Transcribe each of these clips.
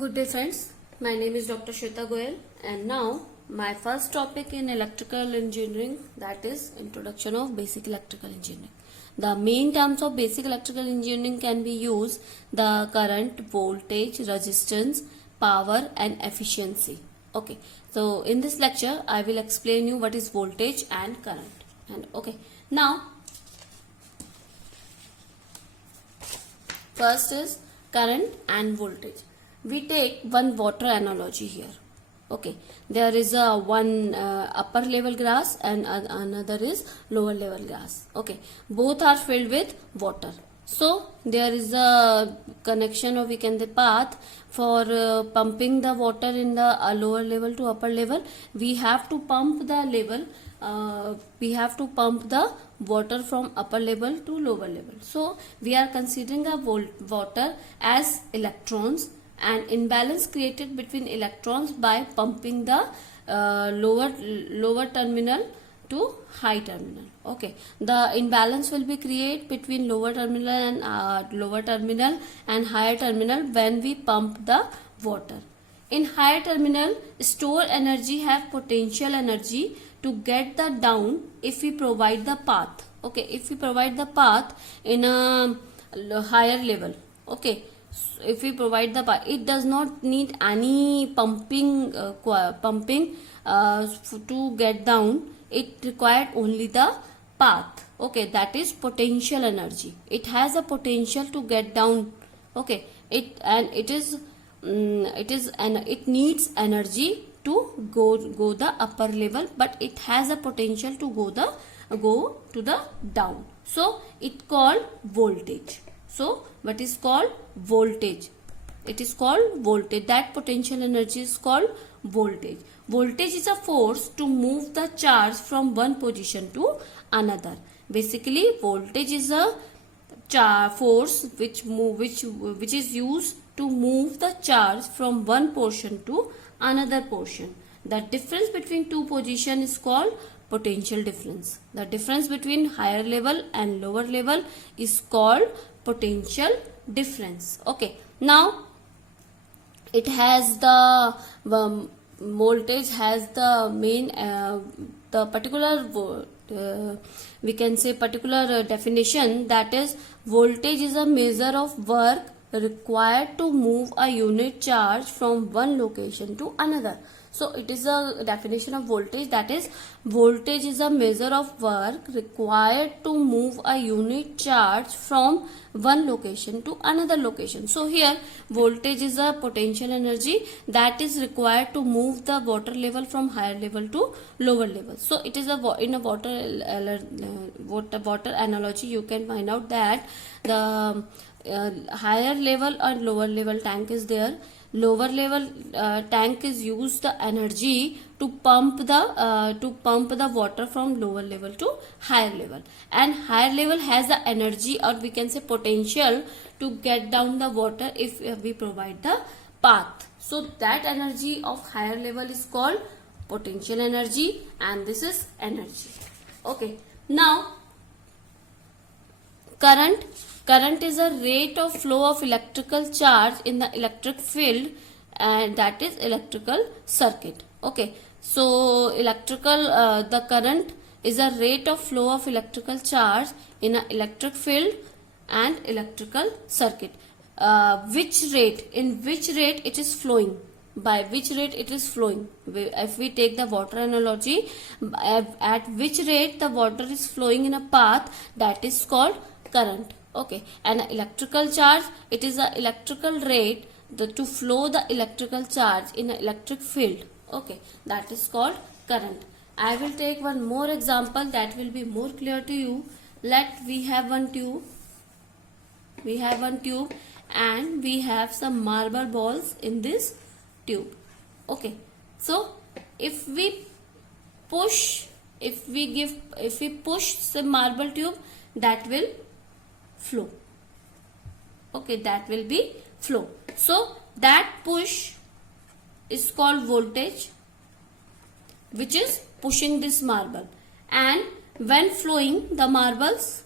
Good day friends, my name is Dr. Shweta Goyal and now my first topic in electrical engineering, that is introduction of basic electrical engineering. The main terms of basic electrical engineering can be used the current, voltage, resistance, power and efficiency. Okay, so in this lecture I will explain you what is voltage and current. And okay, now first is current and voltage. We take one water analogy here. Okay, there is a one upper level glass and another is lower level glass. Okay, both are filled with water. So there is a connection, or we can the path for pumping the water in the lower level to upper level. We have to pump the level. We have to pump the water from upper level to lower level. So we are considering a water as electrons, and imbalance created between electrons by pumping the lower terminal to high terminal. Okay, the imbalance will be created between lower terminal and higher terminal when we pump the water. In higher terminal, store energy have potential energy to get the down if we provide the path. Okay, if we provide the path in a higher level. Okay, if we provide the path, it does not need any pumping to get down. It required only the path. Okay, that is potential energy. It has a potential to get down. Okay, it needs energy to go the upper level, but it has a potential to go to the down. So it called voltage. So what is called voltage? It is called voltage. That potential energy is called voltage. Voltage is a force to move the charge from one position to another. Basically, voltage is a force which is used to move the charge from one portion to another portion. The difference between two positions is called potential difference. The difference between higher level and lower level is called potential difference. Okay, now it has the voltage has the main the particular we can say particular definition, that is voltage is a measure of work required to move a unit charge from one location to another. So it is a definition of voltage, that is voltage is a measure of work required to move a unit charge from one location to another location. So here voltage is a potential energy that is required to move the water level from higher level to lower level. So it is in a water analogy you can find out that the higher level or lower level tank is there. Lower level tank is used the energy to pump the water from lower level to higher level, and higher level has the energy, or we can say potential, to get down the water if we provide the path. So that energy of higher level is called potential energy, and this is energy. Okay, now current is a rate of flow of electrical charge in the electric field, and that is electrical circuit. Okay, so the current is a rate of flow of electrical charge in an electric field and electrical circuit. In which rate it is flowing, by which rate it is flowing. If we take the water analogy, at which rate the water is flowing in a path, that is called current. Okay, and electrical charge, it is a electrical rate to flow the electrical charge in an electric field. Okay, that is called current. I will take one more example that will be more clear to you. We have one tube and we have some marble balls in this tube. Okay, so if we push the marble tube, that will flow. Okay, that will be flow. So that push is called voltage, which is pushing this marble, and when flowing the marbles,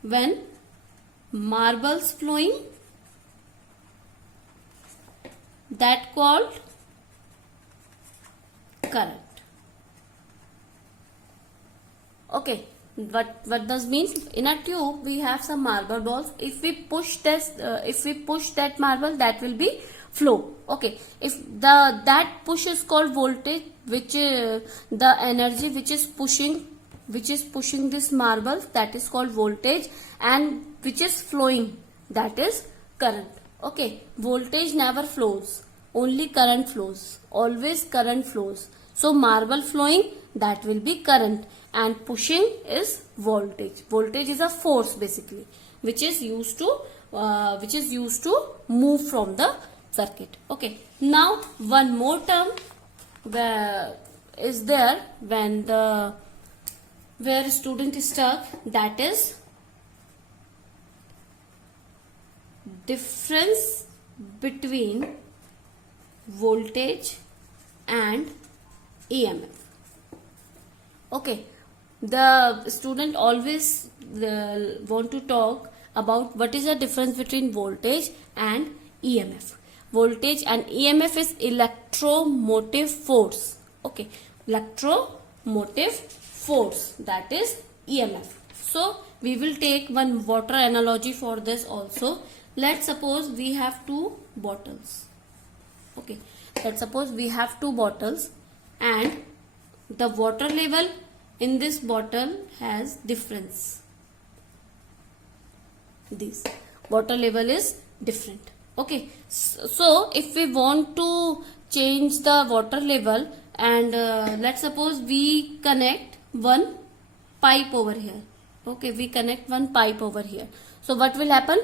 when marbles flowing, that called current. Okay, what does mean? In a tube we have some marble balls. If we push that marble, that will be flow. Okay, if that push is called voltage, which the energy which is pushing this marble, that is called voltage, and which is flowing, that is current. Okay, voltage never flows, only current flows. Always current flows. So marble flowing, that will be current, and pushing is voltage. Voltage is a force basically, which is used to move from the circuit. Okay, now one more term is there where student is stuck, that is difference between voltage and EMF. Okay, the student always want to talk about what is the difference between voltage and EMF. Voltage and EMF is electromotive force. Okay, electromotive force, that is EMF. So we will take one water analogy for this also. Let's suppose we have two bottles. Okay, let's suppose we have two bottles, and the water level in this bottle has difference. This water level is different. Okay, so if we want to change the water level, and let's suppose we connect one pipe over here. Okay, we connect one pipe over here. So what will happen?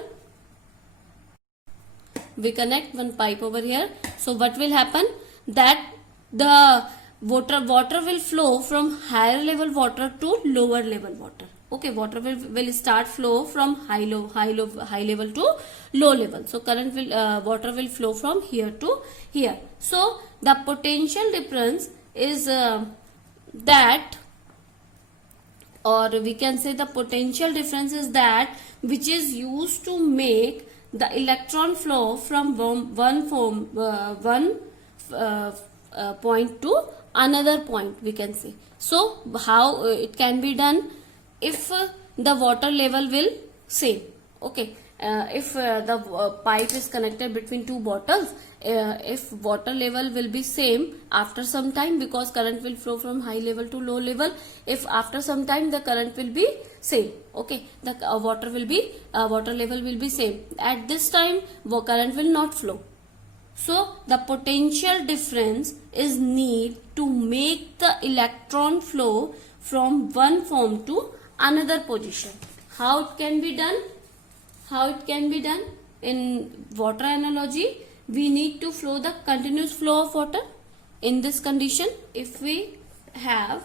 We connect one pipe over here. So what will happen? That the water will flow from higher level water to lower level water. Okay, water will start flow from high level to low level. So current will water will flow from here to here. So the potential difference is that, or we can say the potential difference is that which is used to make the electron flow from one point to another point, we can say. So how it can be done? If the water level will same. Okay, if the pipe is connected between two bottles, if water level will be same after some time, because current will flow from high level to low level, if after some time the current will be same. Okay, the water level will be same. At this time current will not flow. So the potential difference is need to make the electron flow from one form to another position. How it can be done? In water analogy, we need to flow the continuous flow of water. In this condition, if we have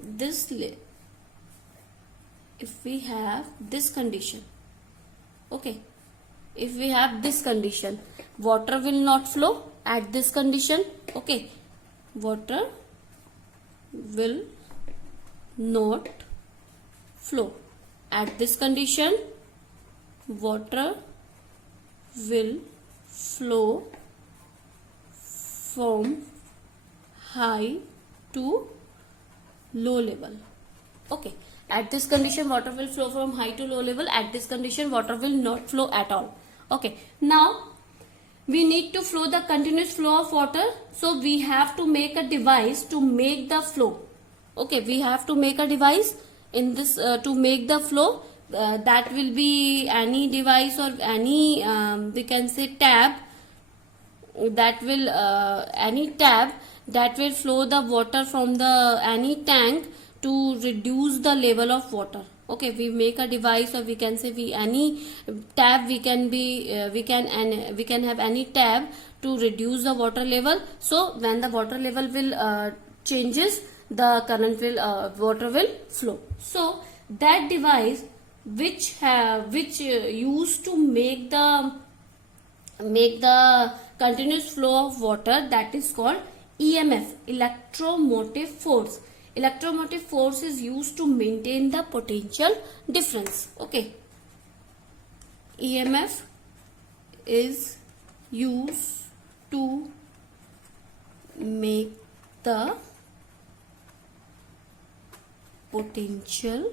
this condition, okay, if we have this condition, water will not flow at this condition. Okay, water will not flow at this condition. Water will flow from high to low level. Okay, at this condition water will flow from high to low level. At this condition water will not flow at all. Okay, now we need to flow the continuous flow of water, so we have to make a device to make the flow. Okay, we have to make a device in this to make the flow. That will be any device or any we can say tab, that will any tab that will flow the water from the any tank to reduce the level of water. Okay, we make a device, or we can say any tab, we can have any tab to reduce the water level. So when the water level will changes, the current will water will flow. So that device which used to make the continuous flow of water, that is called EMF, electromotive force. Electromotive force is used to maintain the potential difference. Okay, EMF is used to make the potential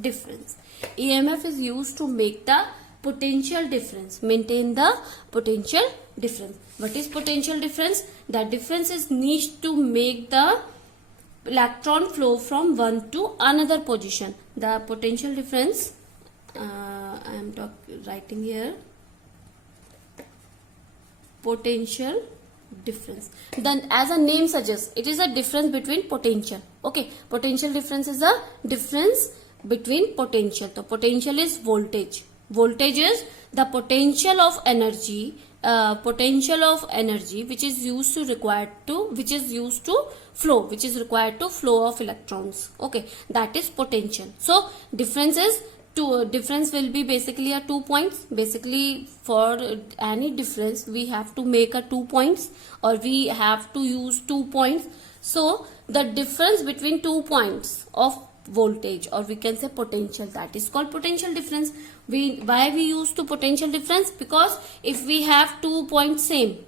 difference. EMF is used to make the potential difference, maintain the potential difference. What is potential difference? The difference is needed to make the electron flow from one to another position. The potential difference, I am writing here, potential difference. Then as a name suggests, it is a difference between potential. Okay, potential difference is a difference between potential. So potential is voltage. Voltage is the potential of energy, which is used to required to flow of electrons. Okay, that is potential. So difference will be basically a 2 points. Basically, for any difference we have to make a 2 points, or we have to use 2 points. So the difference between 2 points of voltage, or we can say potential, that is called potential difference. Why we use to potential difference? Because if we have 2 points same,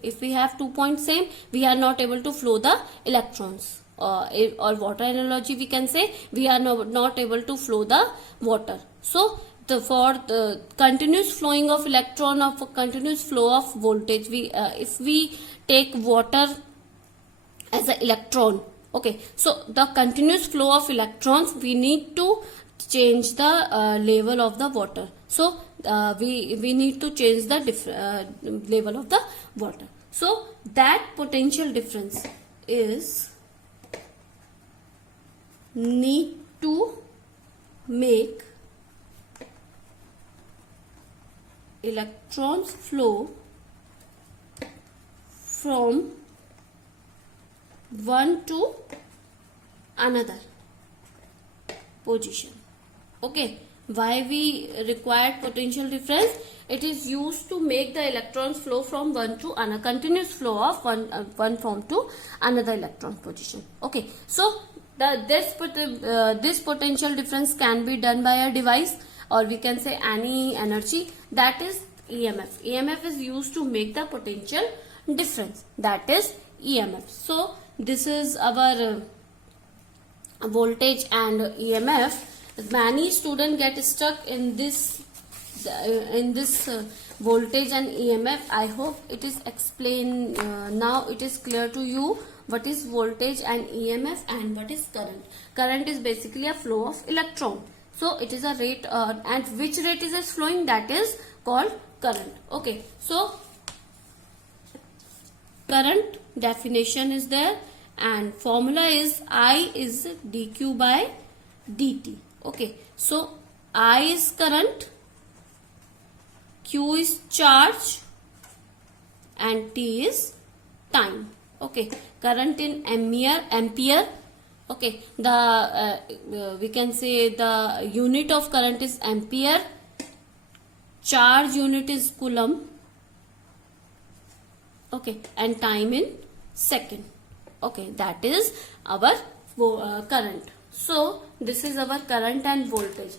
we are not able to flow the electrons. Or water analogy, we can say we are not able to flow the water. So for the continuous flowing of electron, or for continuous flow of voltage, if we take water as an electron, okay, so the continuous flow of electrons, we need to change the level of the water. So we need to change the level of the water. So that potential difference is need to make electrons flow from one to another position. Okay, why we required potential difference? It is used to make the electrons flow from one to another, continuous flow of one form to another electron position. Okay, so this potential difference can be done by a device, or we can say any energy, that is EMF. EMF is used to make the potential difference, that is EMF. So this is our voltage and EMF. Many students get stuck in this voltage and EMF. I hope it is explained now. It is clear to you what is voltage and EMF and what is current. Current is basically a flow of electron. So it is a rate, and which rate is it flowing, that is called current. Okay, so current definition is there, and formula is I is dq by dt. Okay, so I is current, Q is charge, and T is time. Okay, current in ampere. Okay, the we can say the unit of current is ampere, charge unit is coulomb. Okay, and time in second. Okay, that is our current. So this is our current and voltage.